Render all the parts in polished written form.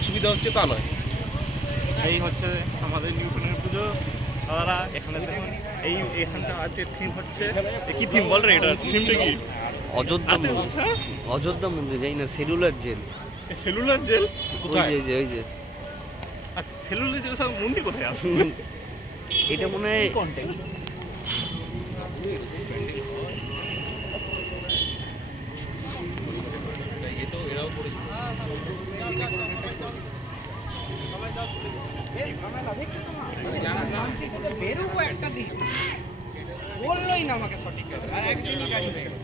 অসুবিধা হচ্ছে তা নয়। এই হচ্ছে আমাদের নিউটনের পুজো। দাদারা এখানে দেখুন, এখানটা আজকে থিম হচ্ছে, কি থিম বল রে, এটা থিমটা কি? অযোধ্যা মন্দির। অযোধ্যা মন্দির, যাই না, সেলুলার জেল। সেলুলার জেল কোথায়? ওই যে আচ্ছা, সেলুলার জেল সব মন্দির কোথায় আছে? এটা মনে হয় বললোই না আমাকে সঠিক আর একদিনই গাড়ি হয়ে গেল।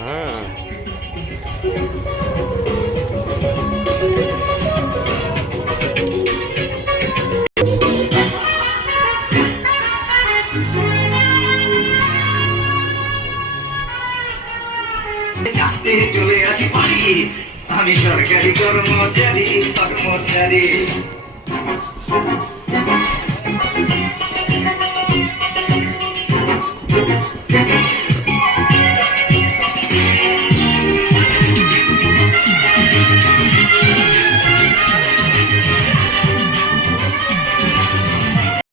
হ্যাঁ চলে আসি বাড়ি, আমি সরকারি কর্মচারী।